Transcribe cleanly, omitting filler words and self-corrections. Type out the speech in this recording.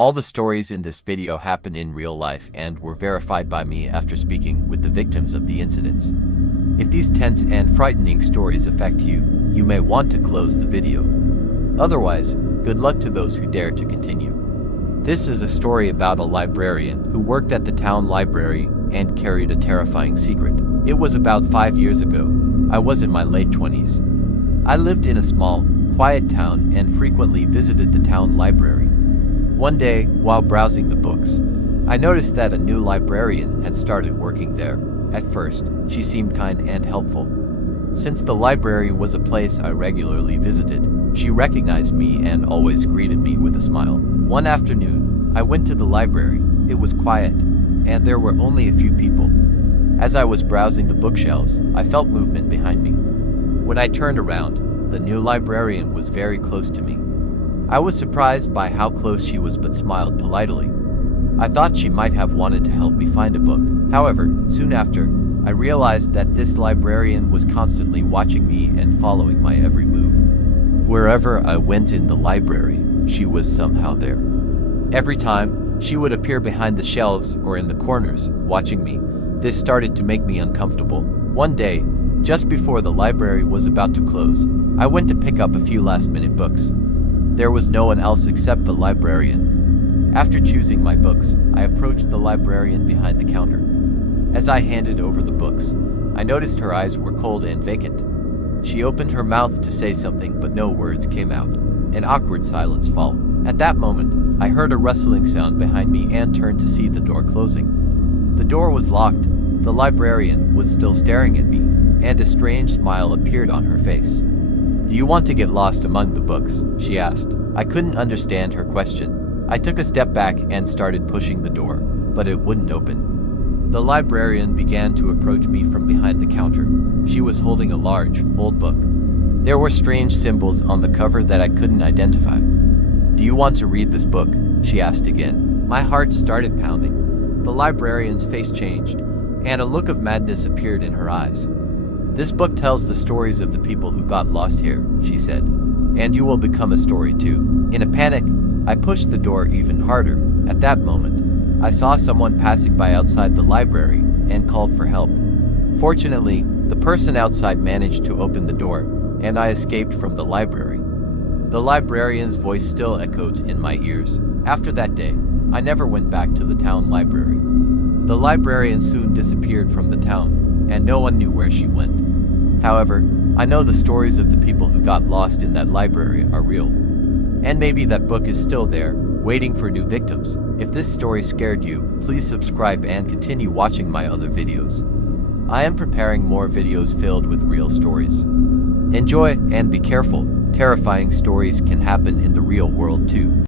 All the stories in this video happened in real life and were verified by me after speaking with the victims of the incidents. If these tense and frightening stories affect you, you may want to close the video. Otherwise, good luck to those who dare to continue. This is a story about a librarian who worked at the town library and carried a terrifying secret. It was about 5 years ago. I was in my late 20s. I lived in a small, quiet town and frequently visited the town library. One day, while browsing the books, I noticed that a new librarian had started working there. At first, she seemed kind and helpful. Since the library was a place I regularly visited, she recognized me and always greeted me with a smile. One afternoon, I went to the library. It was quiet, and there were only a few people. As I was browsing the bookshelves, I felt movement behind me. When I turned around, the new librarian was very close to me. I was surprised by how close she was but smiled politely. I thought she might have wanted to help me find a book. However, soon after, I realized that this librarian was constantly watching me and following my every move. Wherever I went in the library, she was somehow there. Every time, she would appear behind the shelves or in the corners, watching me. This started to make me uncomfortable. One day, just before the library was about to close, I went to pick up a few last-minute books. There was no one else except the librarian. After choosing my books, I approached the librarian behind the counter. As I handed over the books, I noticed her eyes were cold and vacant. She opened her mouth to say something, but no words came out. An awkward silence followed. At that moment, I heard a rustling sound behind me and turned to see the door closing. The door was locked. The librarian was still staring at me, and a strange smile appeared on her face. "Do you want to get lost among the books?" she asked. I couldn't understand her question. I took a step back and started pushing the door, but it wouldn't open. The librarian began to approach me from behind the counter. She was holding a large, old book. There were strange symbols on the cover that I couldn't identify. "Do you want to read this book?" she asked again. My heart started pounding. The librarian's face changed, and a look of madness appeared in her eyes. "This book tells the stories of the people who got lost here," she said, "and you will become a story too." In a panic, I pushed the door even harder. At that moment, I saw someone passing by outside the library and called for help. Fortunately, the person outside managed to open the door, and I escaped from the library. The librarian's voice still echoed in my ears. After that day, I never went back to the town library. The librarian soon disappeared from the town, and no one knew where she went. However, I know the stories of the people who got lost in that library are real. And maybe that book is still there, waiting for new victims. If this story scared you, please subscribe and continue watching my other videos. I am preparing more videos filled with real stories. Enjoy and be careful. Terrifying stories can happen in the real world too.